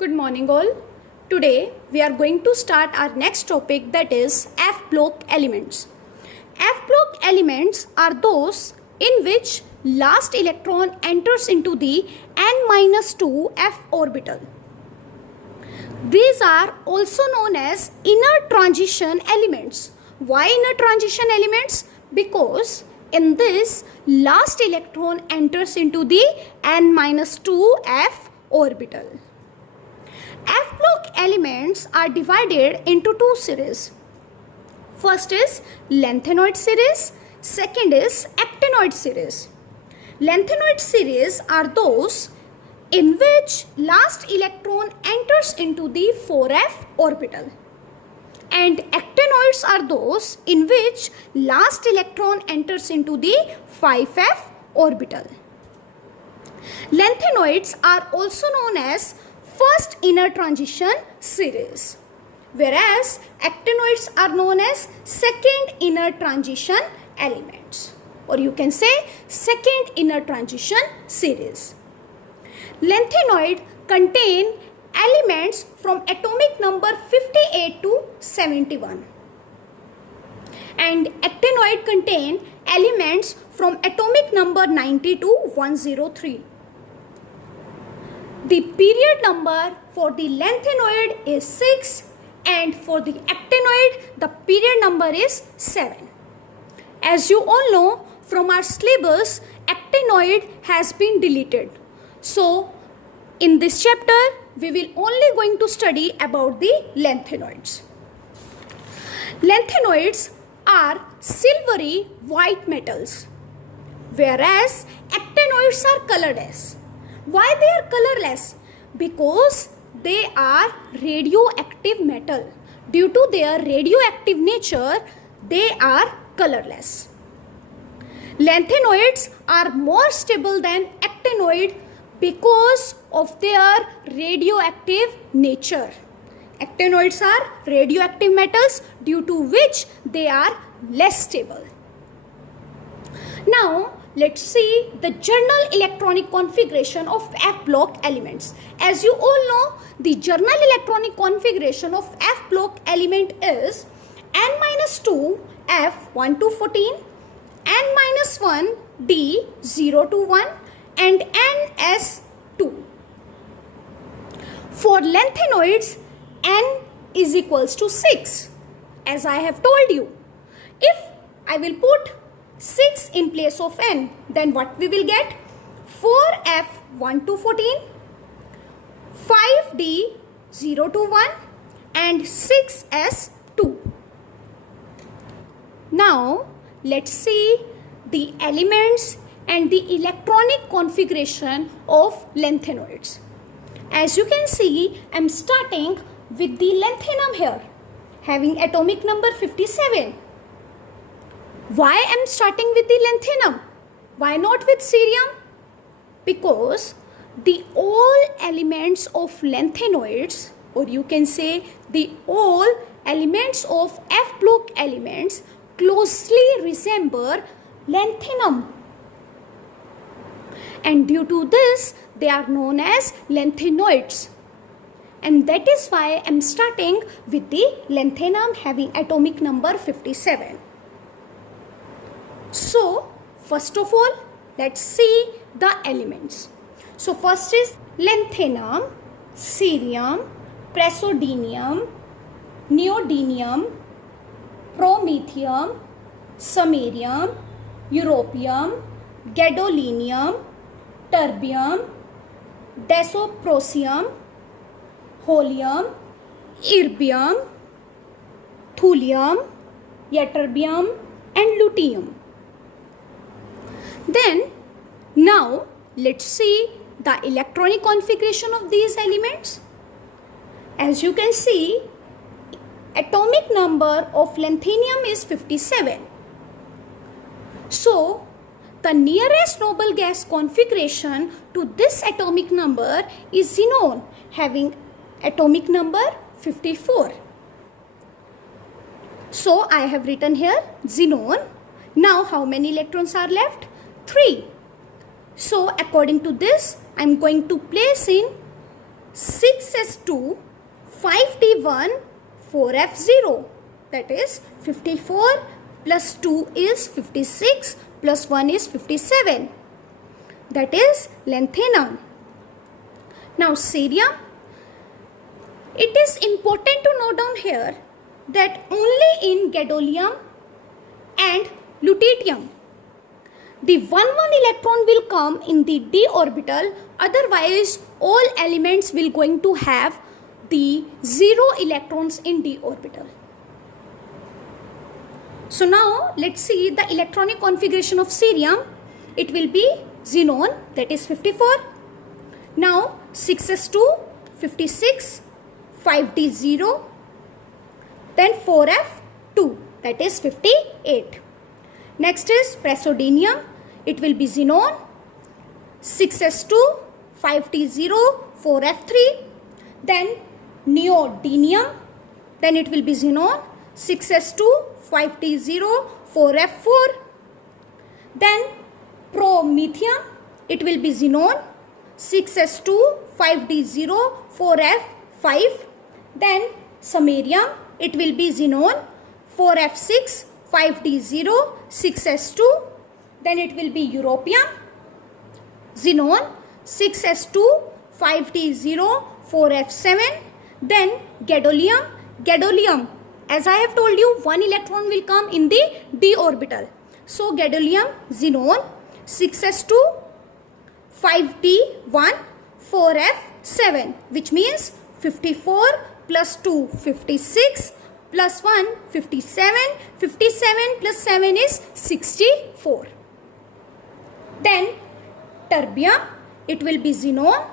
Good morning all. Today we are going to start our next topic, that is F block elements. F block elements are those in which last electron enters into the n-2 f orbital. These are also known as inner transition elements. Why inner transition elements? Because in this last electron enters into the n-2 f orbital. F block elements are divided into two series. First is lanthanoid series, second is actinoid series. Lanthanoid series are those in which last electron enters into the 4f orbital, and actinoids are those in which last electron enters into the 5f orbital. Lanthanoids are also known as first inner transition series, whereas actinoids are known as second inner transition elements, or you can say second inner transition series. Lanthanoid contain elements from atomic number 58 to 71, and actinoid contain elements from atomic number 90 to 103. The period number for the lanthanoid is 6, and for the actinoid the period number is 7. As you all know from our syllabus, actinoid has been deleted. So in this chapter we will only going to study about the lanthanoids. Lanthanoids are silvery white metals, whereas actinoids are colorless. Why they are colorless? Because they are radioactive metal. Due to their radioactive nature, they are colorless. Lanthanoids are more stable than actinoid because of their radioactive nature. Actinoids are radioactive metals, due to which they are less stable. Now let's see the general electronic configuration of F block elements. As you all know, the general electronic configuration of F block element is n-2 f 1 to 14, n-1 d 0 to 1, and ns2. For lanthanoids, n is equals to 6, as I have told you. If I will put 6 in place of n, then what we will get? 4f 1 to 14, 5d 0 to 1, and 6s2. Now let's see the elements and the electronic configuration of lanthanoids. As you can see, I am starting with the lanthanum here, having atomic number 57. Why I am starting with the lanthanum? Why not with cerium? Because the all elements of lanthanoids, or you can say the all elements of F block elements, closely resemble lanthanum, and due to this they are known as lanthanoids, and that is why I am starting with the lanthanum having atomic number 57. So first of all, let's see the elements. So first is lanthanum, cerium, praseodymium, neodymium, promethium, samarium, europium, gadolinium, terbium, dysprosium, holmium, erbium, thulium, ytterbium, and lutetium. Then now let's see the electronic configuration of these elements. As you can see, atomic number of lanthanum is 57. So the nearest noble gas configuration to this atomic number is xenon, having atomic number 54. So I have written here xenon. Now how many electrons are left? 3. So according to this, I am going to place in 6s2, 5d1, 4f0. That is 54 plus 2 is 56 plus 1 is 57. That is lanthanum. Now cerium. It is important to note down here that only in gadolinium and lutetium the 1 electron will come in the d orbital, otherwise all elements will going to have the 0 electrons in d orbital. So now let's see the electronic configuration of cerium. It will be xenon, that is 54. Now 6s2, 56, 5d0, then 4f2, that is 58. Next is praseodymium. It will be xenon, 6s2, 5d0, 4f3. Then neodymium, then it will be xenon, 6s2, 5d0, 4f4. Then promethium, it will be xenon, 6s2, 5d0, 4f5. Then samarium, it will be xenon, 4f6, 5d0, 6s2. Then it will be europium, xenon, 6s2, 5d0, 4f7. Then gadolinium, as I have told you, 1 electron will come in the d orbital. So gadolinium, xenon, 6s2, 5d1, 4f7, which means 54 plus 2, 56, plus 1, 57, 57 plus 7 is 64. Then terbium, it will be xenon,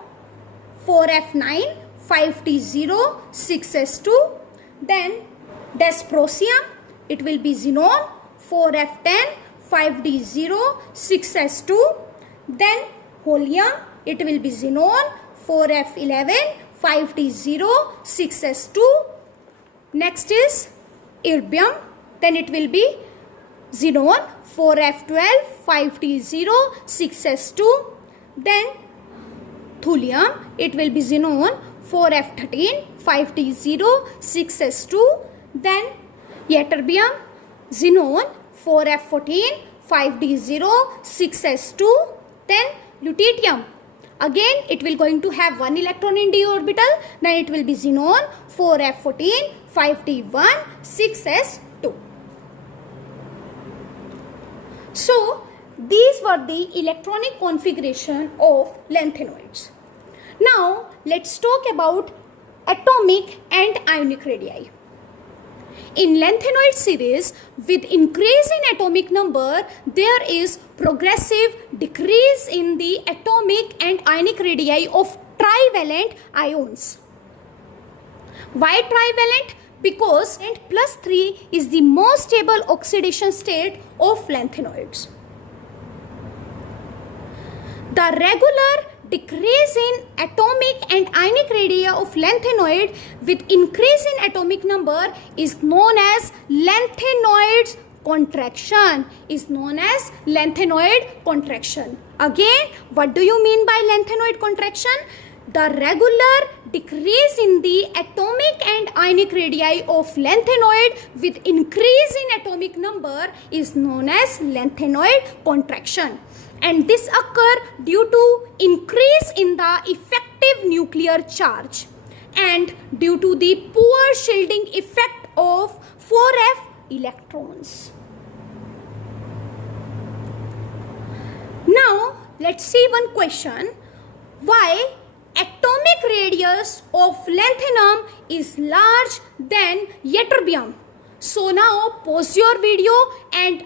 4f9, 5d0, 6s2. Then dysprosium, it will be xenon, 4f10, 5d0, 6s2. Then holmium, it will be xenon, 4f11, 5d0, 6s2. Next is erbium, then it will be xenon, 4f12, 5d0, 6s2. Then thulium, it will be xenon, 4f13, 5d0, 6s2. Then ytterbium, xenon, 4f14, 5d0, 6s2. Then lutetium, again it will going to have 1 electron in d orbital, then it will be xenon, 4f14, 5d1, 6s2. So these were the electronic configuration of lanthanoids. Now let's talk about atomic and ionic radii. In lanthanoid series, with increase in atomic number, there is progressive decrease in the atomic and ionic radii of trivalent ions. Why trivalent? Because +3 is the most stable oxidation state of lanthanoids. The regular decrease in atomic and ionic radii of lanthanoid with increase in atomic number is known as lanthanoid contraction. Again, what do you mean by lanthanoid contraction? The regular decrease in the atomic and ionic radii of lanthanoid with increase in atomic number is known as lanthanoid contraction. And this occur due to increase in the effective nuclear charge and due to the poor shielding effect of 4f electrons. Now let's see one question. Why atomic radius of lanthanum is large than ytterbium? So now pause your video and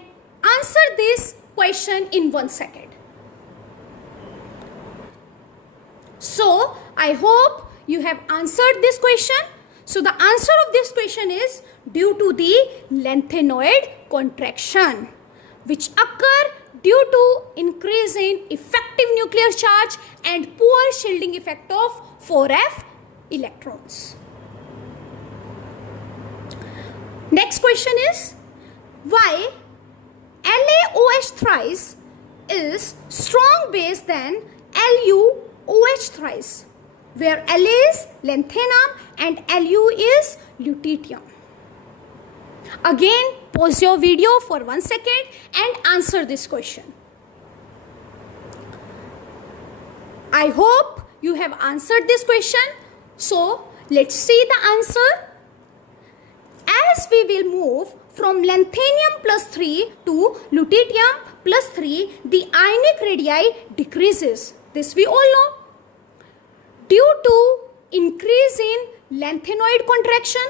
answer this question in 1 second. So I hope you have answered this question. So the answer of this question is due to the lanthanoid contraction, which occur due to increase in effective nuclear charge and poor shielding effect of 4f electrons. Next question is, why LaOH thrice is strong base than LuOH thrice? where La is lanthanum and Lu is lutetium. Again, pause your video for 1 second and answer this question. I hope you have answered this question. So, let's see the answer. As we will move from lanthanum plus 3 to lutetium plus 3, the ionic radii decreases. This we all know. Due to increase in lanthanoid contraction.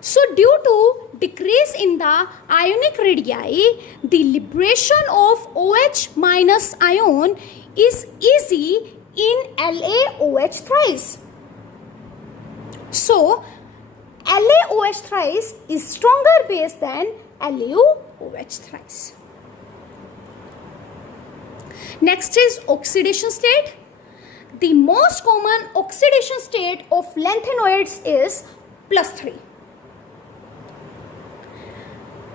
So, due to decrease in the ionic radii, the liberation of OH minus ion is easy in LaOH thrice. So, LaOH thrice is stronger base than LuOH thrice. Next is oxidation state. The most common oxidation state of lanthanoids is plus 3,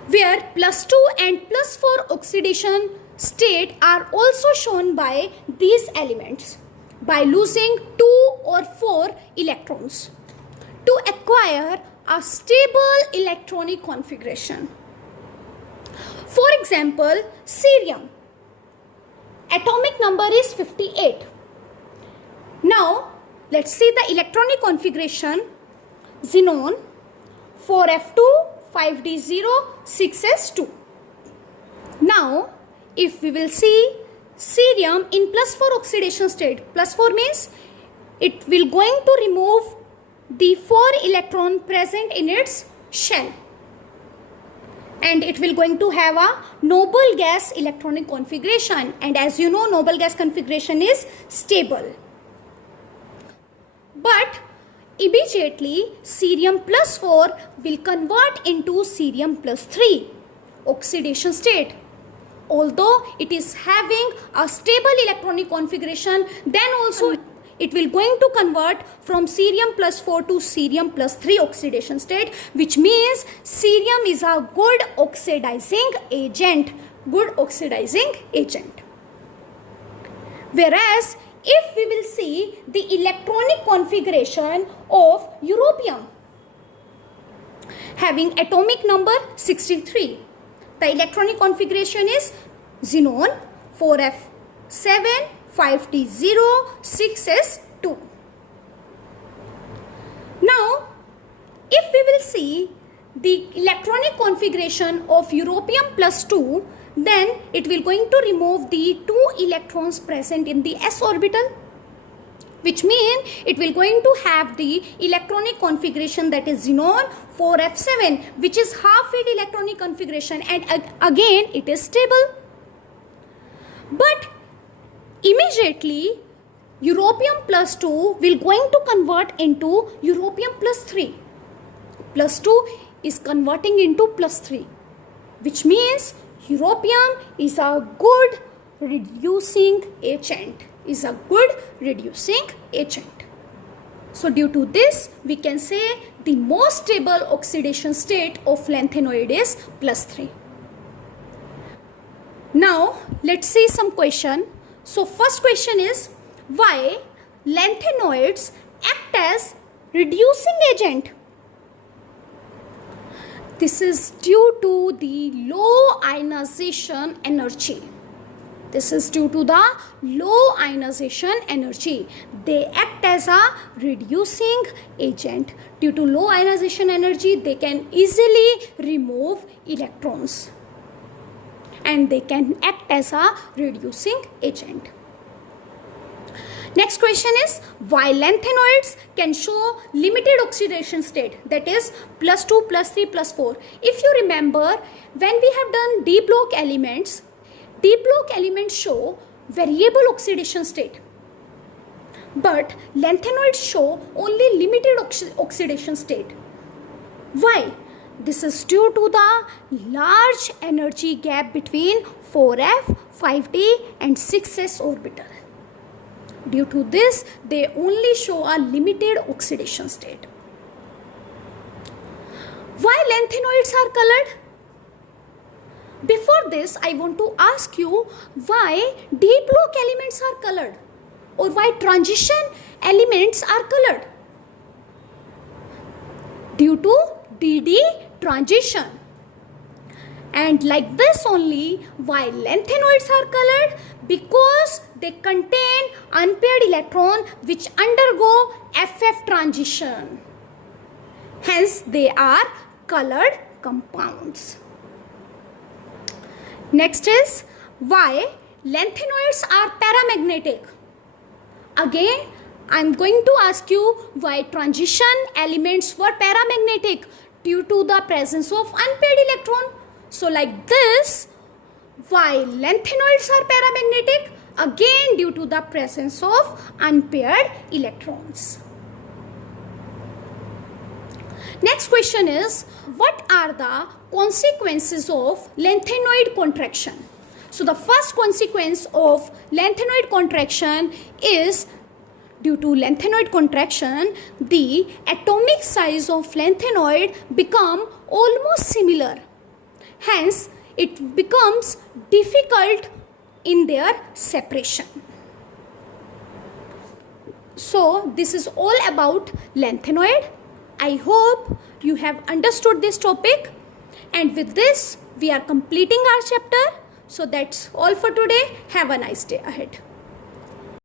where plus 2 and plus 4 oxidation state are also shown by these elements by losing 2 or 4 electrons to acquire a stable electronic configuration. For example, cerium, atomic number is 58. Now, let's see the electronic configuration. Xenon, 4f2, 5d0, 6s2. Now, if we will see cerium in plus 4 oxidation state, plus 4 means it will going to remove the 4 electron present in its shell, and it will going to have a noble gas electronic configuration, and as you know, noble gas configuration is stable. But immediately cerium plus 4 will convert into cerium plus 3 oxidation state. Although it is having a stable electronic configuration, then also it will going to convert from cerium plus 4 to cerium plus 3 oxidation state, which means cerium is a good oxidizing agent. Good oxidizing agent. Whereas if we will see the electronic configuration of europium, having atomic number 63, the electronic configuration is xenon, 4f7, 5t0, 6s2. Now, if we will see the electronic configuration of europium plus 2, then it will going to remove the 2 electrons present in the s orbital, which means it will going to have the electronic configuration that is xenon 4f7, which is half-filled electronic configuration, and again it is stable. But immediately europium plus 2 will going to convert into europium plus 3. Plus 2 is converting into plus 3, which means europium is a good reducing agent. So due to this, we can say the most stable oxidation state of lanthanoid is plus 3. Now let's see some question. So first question is, why lanthanoids act as reducing agent? This is due to the low ionization energy. They act as a reducing agent. Due to low ionization energy, they can easily remove electrons, and they can act as a reducing agent. Next question is, why lanthanoids can show limited oxidation state, that is plus 2, plus 3, plus 4. If you remember, when we have done d block elements show variable oxidation state, but lanthanoids show only limited oxidation state. Why? This is due to the large energy gap between 4f, 5d and 6s orbital. Due to this, they only show a limited oxidation state. Why lanthanoids are colored? Before this, I want to ask you why d block elements are colored, or why transition elements are colored? Due to DD transition. And like this only, why lanthanoids are colored? Because they contain unpaired electron which undergo FF transition. Hence, they are colored compounds. Next is why lanthanoids are paramagnetic. Again, I am going to ask you why transition elements were paramagnetic due to the presence of unpaired electron. So like this, why lanthanoids are paramagnetic? Again, due to the presence of unpaired electrons. Next question is, what are the consequences of lanthanoid contraction? So the first consequence of lanthanoid contraction is, due to lanthanoid contraction, the atomic size of lanthanoid become almost similar. Hence, it becomes difficult in their separation. So, this is all about lanthanoid. I hope you have understood this topic. And with this, we are completing our chapter. So, that's all for today. Have a nice day ahead.